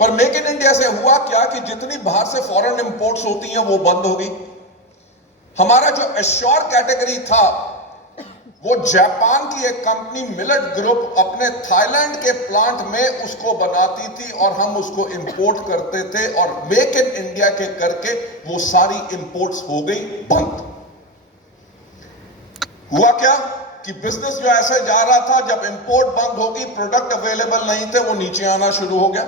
पर make in India से हुआ क्या कि जितनी बाहर से फॉरेन इंपोर्ट्स होती हैं वो बंद हो गई। हमारा जो एश्योर कैटेगरी था वो जापान की एक कंपनी मिलेट ग्रुप अपने थाईलैंड के प्लांट में उसको बनाती थी और हम उसको इंपोर्ट करते थे, और मेक इन इंडिया के करके वो सारी इंपोर्ट्स हो गई बंद। हुआ क्या कि बिजनेस जो ऐसे जा रहा था, जब इंपोर्ट बंद होगी, प्रोडक्ट अवेलेबल नहीं थे, वो नीचे आना शुरू हो गया।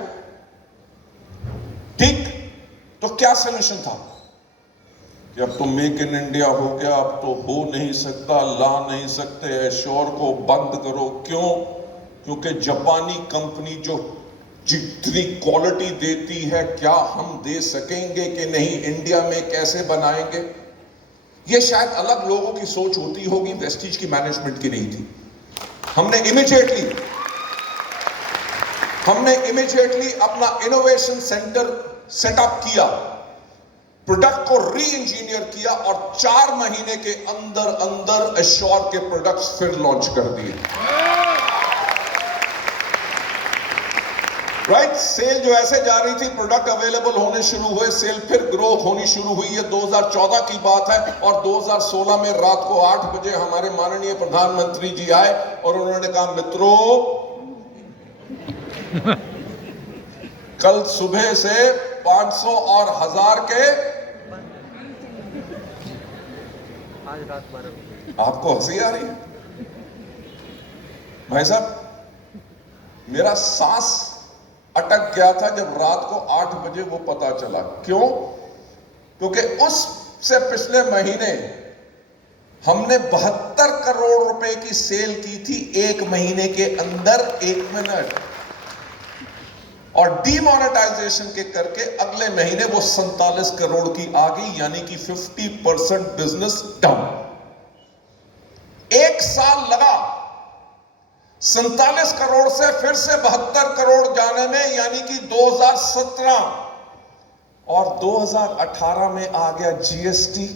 ठीक, तो क्या सोल्यूशन था कि अब तो मेक इन इंडिया हो गया, अब तो हो नहीं सकता, ला नहीं सकते, एश्योर को बंद करो। क्यों? क्योंकि जापानी कंपनी जो जितनी क्वालिटी देती है, क्या हम दे सकेंगे कि नहीं, इंडिया में कैसे बनाएंगे? ये शायद अलग लोगों की सोच होती होगी, वेस्टीज की मैनेजमेंट की नहीं थी। हमने इमीडिएटली अपना इनोवेशन सेंटर सेटअप किया, प्रोडक्ट को री इंजीनियर किया और 4 महीने के अंदर अंदर एश्योर के प्रोडक्ट्स फिर लॉन्च कर दिए। राइट, सेल जो ऐसे जा रही थी, प्रोडक्ट अवेलेबल होने शुरू हुए, सेल फिर ग्रो होनी शुरू हुई। ये 2014 की बात है, और 2016 में रात को 8 बजे हमारे माननीय प्रधानमंत्री जी आए और उन्होंने कहा, मित्रों कल सुबह से 500 और 1000 के, आज रात 12 बजे। आपको हंसी आ रही है भाई साहब? मेरा सांस अटक गया था जब रात को 8 बजे वो पता चला। क्यों? क्योंकि उससे पिछले महीने हमने 72 करोड़ रुपए की सेल की थी 1 महीने के अंदर, 1 मिनट, और डीमोनेटाइजेशन के करके अगले महीने वो 47 करोड़ की आ गई, यानी कि 50% बिजनेस डाउन। 1 साल लगा 47 करोड़ से फिर से 72 करोड़ जाने में, यानी कि 2017 और 2018 में आ गया जीएसटी।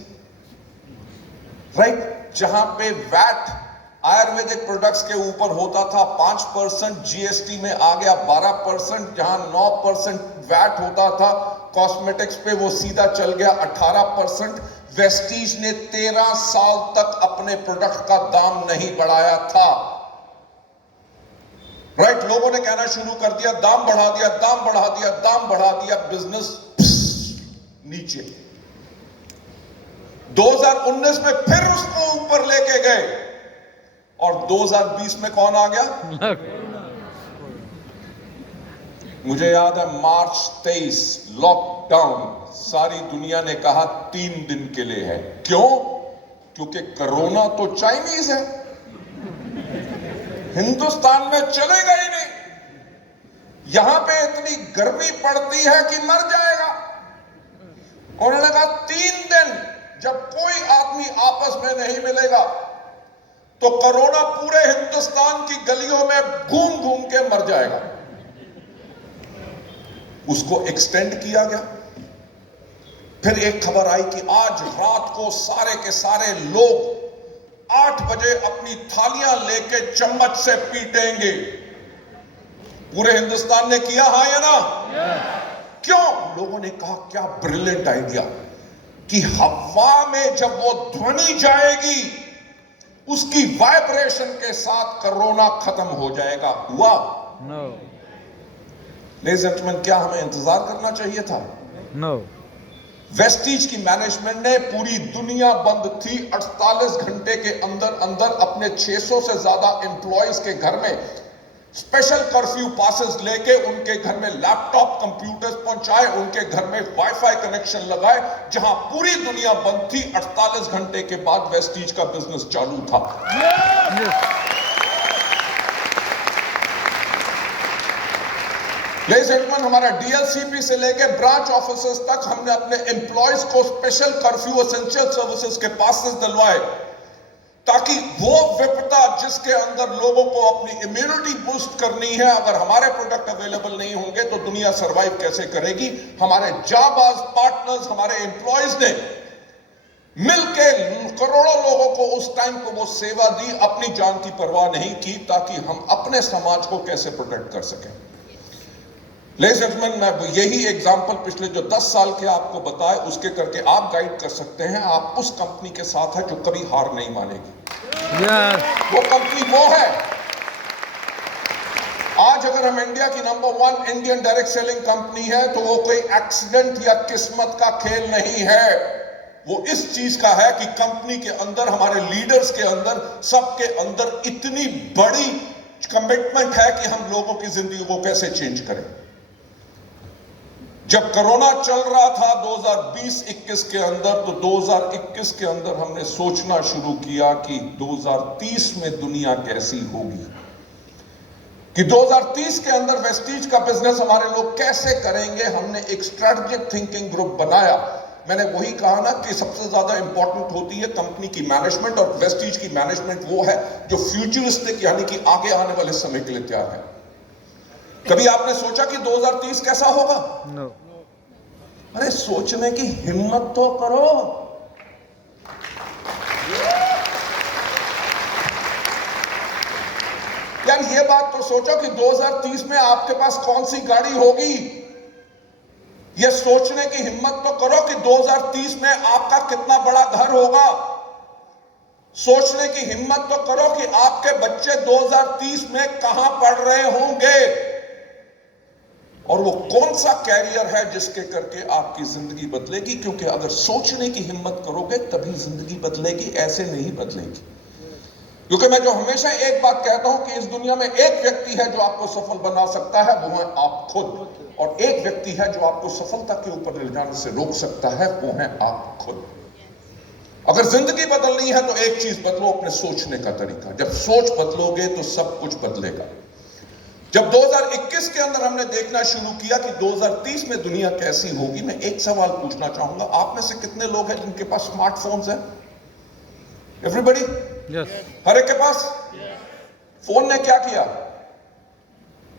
राइट, जहां पे वैट आयुर्वेदिक प्रोडक्ट्स के ऊपर होता था 5%, जीएसटी में आ गया 12%। जहां 9% वैट होता था कॉस्मेटिक्स पे, वो सीधा चल गया 18%। वेस्टीज ने 13 साल तक अपने प्रोडक्ट का दाम नहीं बढ़ाया था। राइट, लोगों ने कहना शुरू कर दिया, दाम बढ़ा दिया, दाम बढ़ा दिया, दाम बढ़ा दिया, बिजनेस नीचे। 2019 में फिर उसको ऊपर लेके गए, और 2020 में कौन आ गया? मुझे याद है मार्च 23, लॉकडाउन, सारी दुनिया ने कहा 3 दिन के लिए है। क्यों? क्योंकि कोरोना तो चाइनीज है, हिंदुस्तान में चलेगा ही नहीं। यहां पे इतनी गर्मी पड़ती है कि मर जाएगा। उन्होंने कहा 3 दिन जब कोई आदमी आपस में नहीं मिलेगा तो कोरोना पूरे हिंदुस्तान की गलियों में घूम घूम के मर जाएगा। उसको एक्सटेंड किया गया। फिर एक खबर आई कि आज रात को सारे के सारे लोग 8 बजे अपनी थालियां लेके चम्मच से पीटेंगे। पूरे हिंदुस्तान ने किया, हाँ या ना? क्यों? लोगों ने कहा क्या ब्रिलियंट आइडिया कि हवा में जब वो ध्वनि जाएगी उसकी वाइब्रेशन के साथ कोरोना खत्म हो जाएगा। हुआ? नो। लेडीज एंड जेंटलमैन, क्या हमें इंतजार करना चाहिए था? नो। वेस्टीज की मैनेजमेंट ने, पूरी दुनिया बंद थी, 48 घंटे के अंदर अंदर अपने 600 से ज्यादा एम्प्लॉयज के घर में स्पेशल कर्फ्यू पासेस लेके उनके घर में लैपटॉप कंप्यूटर्स पहुंचाए, उनके घर में वाईफाई कनेक्शन लगाए। जहां पूरी दुनिया बंद थी, 48 घंटे के बाद वेस्टीज का बिजनेस चालू था। लेडीज एंड जेंटलमैन, हमारा डीएलसीपी से लेके ब्रांच ऑफिसर्स तक हमने अपने एम्प्लॉयज को स्पेशल कर्फ्यू एसेंशियल सर्विसेज के पासेस दिलवाए, ताकि वो विपदा जिसके अंदर लोगों को अपनी इम्यूनिटी बूस्ट करनी है, अगर हमारे प्रोडक्ट अवेलेबल नहीं होंगे तो दुनिया सरवाइव कैसे करेगी। हमारे जाबाज पार्टनर्स, हमारे एम्प्लॉयज ने मिलके करोड़ों लोगों को उस टाइम को वो सेवा दी, अपनी जान की परवाह नहीं की, ताकि हम अपने समाज को कैसे प्रोटेक्ट कर सकें। लेडीज एंड जेंटलमैन, मैं यही एग्जांपल पिछले जो 10 साल के आपको बताए उसके करके आप गाइड कर सकते हैं। आप उस कंपनी के साथ है जो कभी हार नहीं मानेगी। वो कंपनी वो है। आज अगर हम इंडिया की number 1 Indian direct selling company है तो वो कोई एक्सीडेंट या किस्मत का खेल नहीं है। वो इस चीज का है कि कंपनी के अंदर, हमारे लीडर्स के अंदर, सबके अंदर इतनी बड़ी कमिटमेंट है कि हम लोगों की जिंदगी को कैसे चेंज करें। जब कोरोना चल रहा था 2020-21 के अंदर, तो 2021 के अंदर हमने सोचना शुरू किया कि 2030 में दुनिया कैसी होगी, कि 2030 के अंदर वेस्टीज का बिजनेस हमारे लोग कैसे करेंगे। हमने एक स्ट्रेटेजिक थिंकिंग ग्रुप बनाया। मैंने वही कहा ना कि सबसे ज्यादा इंपॉर्टेंट होती है कंपनी की मैनेजमेंट, और वेस्टीज की मैनेजमेंट वो है जो फ्यूचरिस्टिक यानी कि आगे आने वाले समय के लिए तैयार है। कभी आपने सोचा कि 2030 कैसा होगा? No. अरे सोचने की हिम्मत तो करो। यार ये बात तो सोचो कि 2030 में आपके पास कौन सी गाड़ी होगी। ये सोचने की हिम्मत तो करो कि 2030 में आपका कितना बड़ा घर होगा। सोचने की हिम्मत तो करो कि आपके बच्चे 2030 में कहां पढ़ रहे होंगे, और वो कौन सा कैरियर है जिसके करके आपकी जिंदगी बदलेगी। क्योंकि अगर सोचने की हिम्मत करोगे तभी जिंदगी बदलेगी, ऐसे नहीं बदलेगी। क्योंकि मैं जो हमेशा एक बात कहता हूं कि इस दुनिया में एक व्यक्ति है जो आपको सफल बना सकता है, वो है आप खुद, और एक व्यक्ति है जो आपको सफलता के ऊपर ले जाने से रोक सकता है, वो है आप खुद। अगर जिंदगी बदलनी है तो एक चीज बदलो, अपने सोचने का तरीका। जब सोच बदलोगे तो सब कुछ बदलेगा। जब 2021 के अंदर हमने देखना शुरू किया कि 2030 में दुनिया कैसी होगी, मैं एक सवाल पूछना चाहूंगा। आप में से कितने लोग हैं जिनके पास स्मार्टफोन्स हैं? एवरीबॉडी? Yes. हर एक के पास? फोन ने क्या किया?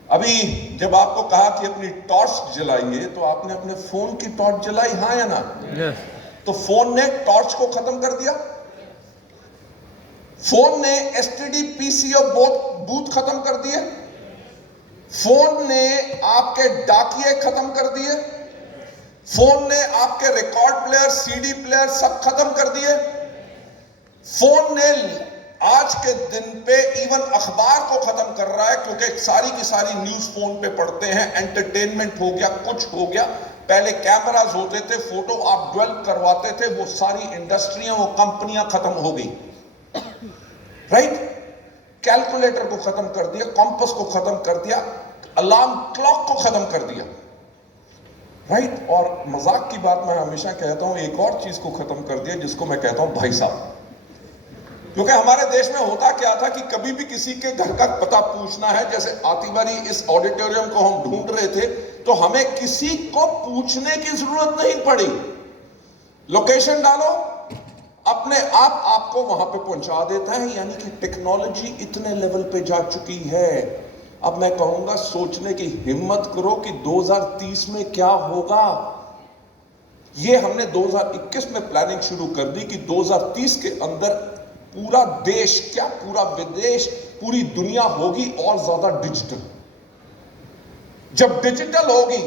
अभी जब आपको कहा कि अपनी टॉर्च जलाइए तो आपने अपने फोन की टॉर्च जलाई, हाँ या ना? Yes. तो फोन ने टॉर्च को खत्म कर दिया। फोन ने एसटीडी पीसीओ बूथ खत्म कर दिए। फोन ने आपके डाकिये खत्म कर दिए। फोन ने आपके रिकॉर्ड प्लेयर, सीडी प्लेयर सब खत्म कर दिए। फोन ने आज के दिन पे इवन अखबार को खत्म कर रहा है, क्योंकि सारी की सारी न्यूज फोन पे पढ़ते हैं। एंटरटेनमेंट हो गया, कुछ हो गया। पहले कैमरास होते थे, फोटो आप डेवलप करवाते थे, वो सारी इंडस्ट्रियां, वो कंपनियां खत्म हो गई। राइट? कैलकुलेटर को खत्म कर दिया, कॉम्पस को खत्म कर दिया, अलार्म क्लॉक को खत्म कर दिया। राइट? और मजाक की बात मैं हमेशा कहता हूं, एक और चीज को खत्म कर दिया जिसको मैं कहता हूं भाई साहब। क्योंकि हमारे देश में होता क्या था कि कभी भी किसी के घर का पता पूछना है, जैसे आती बारी इस ऑडिटोरियम को हम ढूंढ रहे थे तो हमें किसी को पूछने की जरूरत नहीं पड़ी। लोकेशन डालो, अपने आप आपको वहां पे पहुंचा देता है। यानी कि टेक्नोलॉजी इतने लेवल पे जा चुकी है। अब मैं कहूंगा सोचने की हिम्मत करो कि 2030 में क्या होगा। ये हमने 2021 में प्लानिंग शुरू कर दी कि 2030 के अंदर पूरा देश क्या, पूरा विदेश, पूरी दुनिया होगी और ज्यादा डिजिटल। जब डिजिटल होगी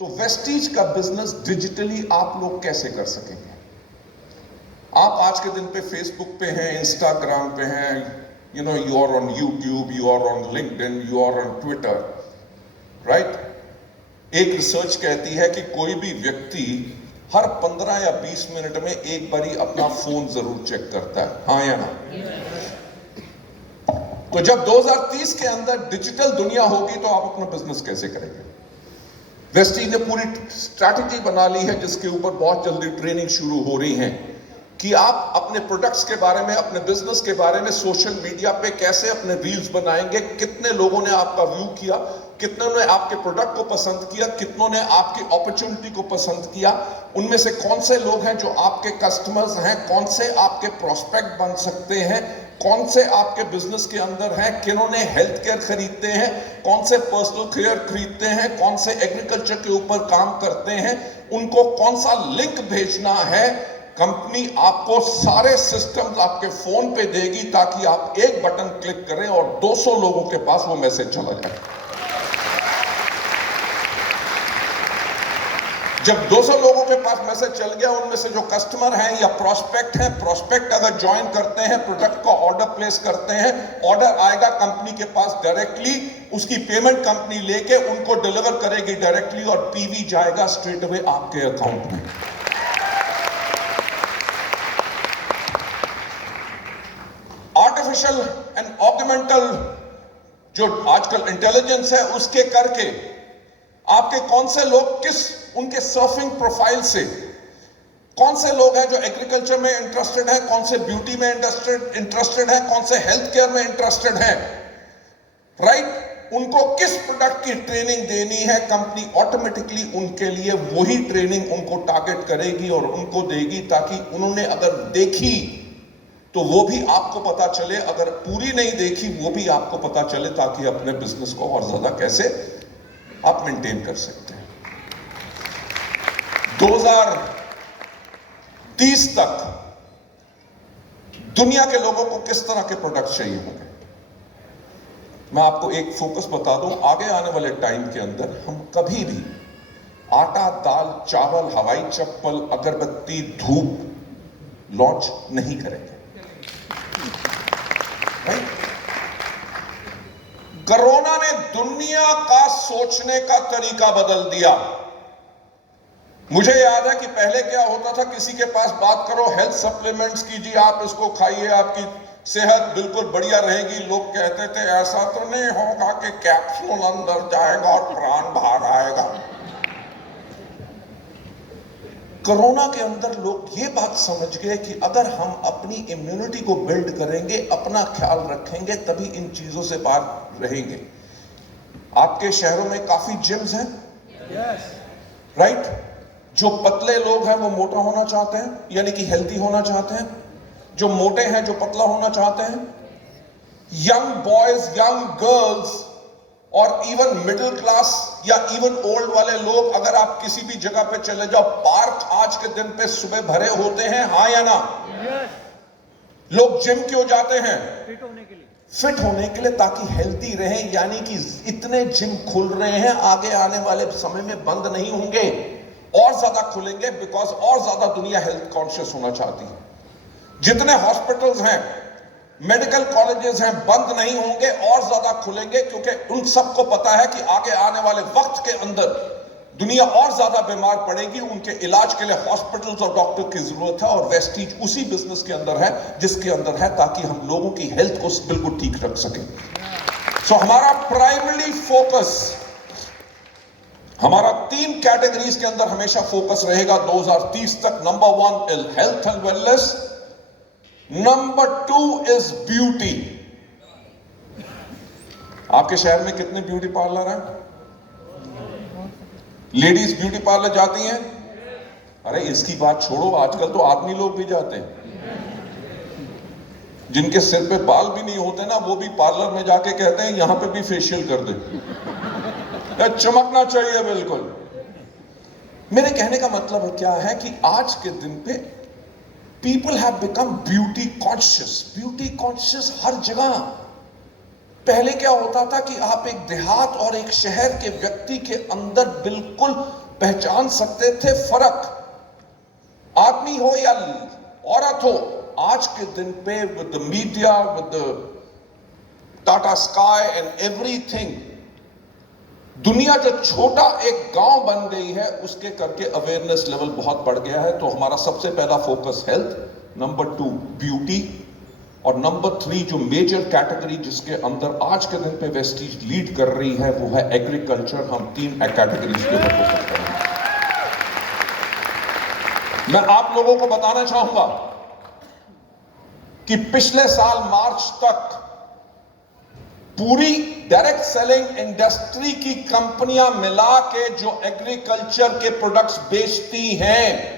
तो वेस्टीज का बिजनेस डिजिटली आप लोग कैसे कर सकेंगे? आप आज के दिन पे फेसबुक पे हैं, इंस्टाग्राम पे हैं, you are on YouTube, you are on LinkedIn, you are on Twitter, right? एक रिसर्च कहती है कि कोई भी व्यक्ति हर 15 या 20 मिनट में एक बारी अपना फोन जरूर चेक करता है, हाँ या ना? तो जब 2030 के अंदर डिजिटल दुनिया होगी तो आप अपना बिजनेस कैसे करेंगे? वेस्टीज ने पूरी स्ट्रैटेजी बना ली है जिसके ऊपर बहुत जल्दी ट्रेनिंग शुरू हो रही है कि आप अपने प्रोडक्ट्स के बारे में, अपने बिजनेस के बारे में सोशल मीडिया पे कैसे अपने रील्स बनाएंगे। कितने लोगों ने आपका व्यू किया, कितनों ने आपके प्रोडक्ट को पसंद किया, कितनों ने आपकी अपॉर्चुनिटी को पसंद किया, उनमें से कौन से लोग हैं जो आपके कस्टमर्स हैं, कौन से आपके प्रोस्पेक्ट बन सकते हैं, कौन से आपके बिजनेस के अंदर हैं, किन्होंने हेल्थ केयर खरीदते हैं, कौन से पर्सनल केयर खरीदते हैं, कौन से एग्रीकल्चर के ऊपर काम करते हैं, उनको कौन सा लिंक भेजना है। कंपनी आपको सारे सिस्टम्स आपके फोन पे देगी ताकि आप एक बटन क्लिक करें और 200 लोगों के पास वो मैसेज चला जाए। जब 200 लोगों के पास मैसेज चल गया, उनमें से जो कस्टमर हैं या प्रोस्पेक्ट अगर ज्वाइन करते हैं, प्रोडक्ट का ऑर्डर प्लेस करते हैं, ऑर्डर आएगा कंपनी के पास डायरेक्टली, उसकी पेमेंट कंपनी लेके उनको डिलीवर करेगी डायरेक्टली और पीवी जाएगा स्ट्रेट अवे आपके अकाउंट में। आर्टिफिशियल एंड ऑगमेंटल जो आजकल इंटेलिजेंस है, उसके करके आपके कौन से लोग उनके सर्फिंग प्रोफाइल से कौन से लोग हैं जो एग्रीकल्चर में इंटरेस्टेड हैं, कौन से ब्यूटी में इंटरेस्टेड हैं, कौन से हेल्थ केयर में इंटरेस्टेड हैं, राइट? उनको किस प्रोडक्ट की ट्रेनिंग देनी है, कंपनी ऑटोमेटिकली उनके लिए वही ट्रेनिंग उनको टारगेट करेगी और उनको देगी, ताकि उन्होंने अगर देखी तो वो भी आपको पता चले, अगर पूरी नहीं देखी वो भी आपको पता चले, ताकि अपने बिजनेस को और ज्यादा कैसे आप मेंटेन कर सकते हैं। 2030 तक दुनिया के लोगों को किस तरह के प्रोडक्ट चाहिए होंगे, मैं आपको एक फोकस बता दूं। आगे आने वाले टाइम के अंदर हम कभी भी आटा, दाल, चावल, हवाई चप्पल, अगरबत्ती, धूप लॉन्च नहीं करेंगे। कोरोना ने दुनिया का सोचने का तरीका बदल दिया। मुझे याद है कि पहले क्या होता था, किसी के पास बात करो, हेल्थ सप्लीमेंट्स कीजिए, आप इसको खाइए, आपकी सेहत बिल्कुल बढ़िया रहेगी। लोग कहते थे ऐसा तो नहीं होगा कि कैप्सूल अंदर जाएगा और प्राण बाहर आएगा। कोरोना के अंदर लोग ये बात समझ गए कि अगर हम अपनी इम्यूनिटी को बिल्ड करेंगे, अपना ख्याल रखेंगे, तभी इन चीजों से बाहर रहेंगे। आपके शहरों में काफी जिम्स हैं, राइट? जो पतले लोग हैं वो मोटा होना चाहते हैं, यानी कि हेल्दी होना चाहते हैं। जो मोटे हैं जो पतला होना चाहते हैं। यंग बॉयज, यंग गर्ल्स और इवन मिडिल क्लास या इवन ओल्ड वाले लोग, अगर आप किसी भी जगह पे चले जाओ, पार्क आज के दिन पे सुबह भरे होते हैं, हाँ या ना? लोग जिम क्यों जाते हैं? फिट होने के लिए। फिट होने के लिए, ताकि हेल्दी रहें। यानी कि इतने जिम खुल रहे हैं, आगे आने वाले समय में बंद नहीं होंगे, और ज्यादा खुलेंगे, बिकॉज और ज्यादा दुनिया हेल्थ कॉन्शियस होना चाहती है। जितने हॉस्पिटल्स हैं, मेडिकल कॉलेजेस हैं, बंद नहीं होंगे, और ज्यादा खुलेंगे, क्योंकि उन सबको पता है कि आगे आने वाले वक्त के अंदर दुनिया और ज्यादा बीमार पड़ेगी, उनके इलाज के लिए हॉस्पिटल्स और डॉक्टर की जरूरत है। और वेस्टीज उसी बिजनेस के अंदर है जिसके अंदर है, ताकि हम लोगों की हेल्थ को बिल्कुल ठीक रख सकें। सो हमारा प्राइमरी फोकस, हमारा 3 कैटेगरीज के अंदर हमेशा फोकस रहेगा 2030 तक। Number 1 is health and wellness, number 2 is beauty. आपके शहर में कितने ब्यूटी पार्लर हैं? लेडीज ब्यूटी पार्लर जाती हैं? अरे इसकी बात छोड़ो, आजकल तो आदमी लोग भी जाते हैं। जिनके सिर पे बाल भी नहीं होते ना, वो भी पार्लर में जाके कहते हैं यहां पे भी फेशियल कर दे, चमकना चाहिए बिल्कुल। मेरे कहने का मतलब क्या है कि आज के दिन पे people have become beauty conscious. Beauty conscious हर जगह। पहले क्या होता था कि आप एक देहात और एक शहर के व्यक्ति के अंदर बिल्कुल पहचान सकते थे फर्क, आदमी हो या औरत हो। आज के दिन पे with the media, with the Tata sky and everything, दुनिया जो छोटा एक गांव बन गई है, उसके करके अवेयरनेस लेवल बहुत बढ़ गया है। तो हमारा सबसे पहला फोकस हेल्थ, नंबर 2 ब्यूटी, और नंबर 3 जो मेजर कैटेगरी जिसके अंदर आज के दिन पे वेस्टीज लीड कर रही है, वो है एग्रीकल्चर। हम 3 कैटेगरीज के ऊपर फोकस करेंगे। मैं आप लोगों को बताना चाहूंगा कि पिछले साल मार्च तक पूरी डायरेक्ट सेलिंग इंडस्ट्री की कंपनियां मिला के जो एग्रीकल्चर के प्रोडक्ट्स बेचती हैं,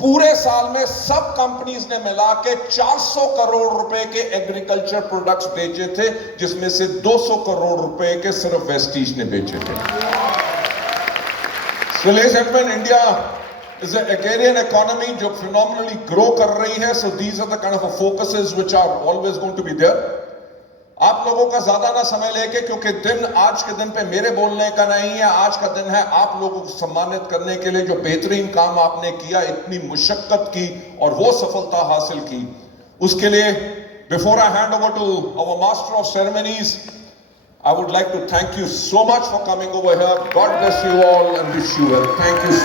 पूरे साल में सब कंपनीज ने मिला के 400 करोड़ रुपए के एग्रीकल्चर प्रोडक्ट्स बेचे थे, जिसमें से 200 करोड़ रुपए के सिर्फ वेस्टीज ने बेचे थे। So ladies and gentlemen, India is an agrarian economy जो phenomenally grow कर रही है. So these are the kind of focuses which are always going to be there. आप लोगों का ज्यादा ना समय लेके, क्योंकि दिन आज के दिन पे मेरे बोलने का नहीं है, आज का दिन है आप लोगों को सम्मानित करने के लिए जो बेहतरीन काम आपने किया, इतनी मुशक्कत की और वो सफलता हासिल की, उसके लिए before I hand over to our master of ceremonies, I would like to thank you so much for coming over here. God bless you all and wish you well. Thank you so much.